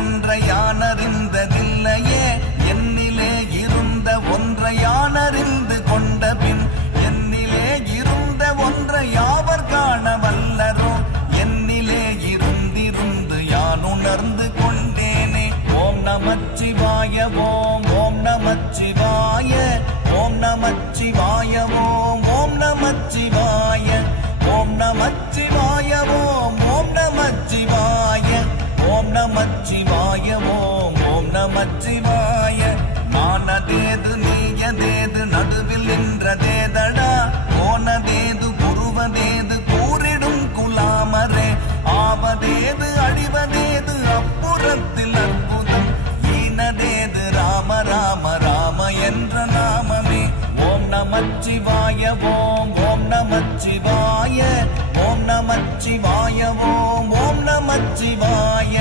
ஒன்றை யானறிந்ததில்லையே என்னிலே இருந்த ஒன்றை யானறிந்து கொண்ட பின் என்னிலே இருந்த ஒன்றை யாவர் காண வல்லரோ என்னிலே இருந்திருந்து யான் உணர்ந்து கொண்டேனே. ஓம் நமச்சிவாய ஓம் ஓம் நமச்சிவாய ஓம் நமச்சிவாய ஓம் ஓம் நமச்சிவாய ஓம் நமச்சிவாய ஓம் ஓம் நமச்சிவாய ஓம் நமச்சிவாய ஓம் ஓம் நமச்சிவாய. நானதேது நீயதேது நடுவில் நின்றதேதடா போனதேது புருவதேது கூறிடும் குலாமரே ஆவதேது அழிவதேது அப்புறத்தில் அற்புதம் ஈனதேது ராம ராம ராம என்ற நாமமே. ஓம் நமச்சிவாய ஓம் ஓம் நமச்சிவாய ஓம் நமச்சிவாய ஓம் ஓம் நமச்சிவாய.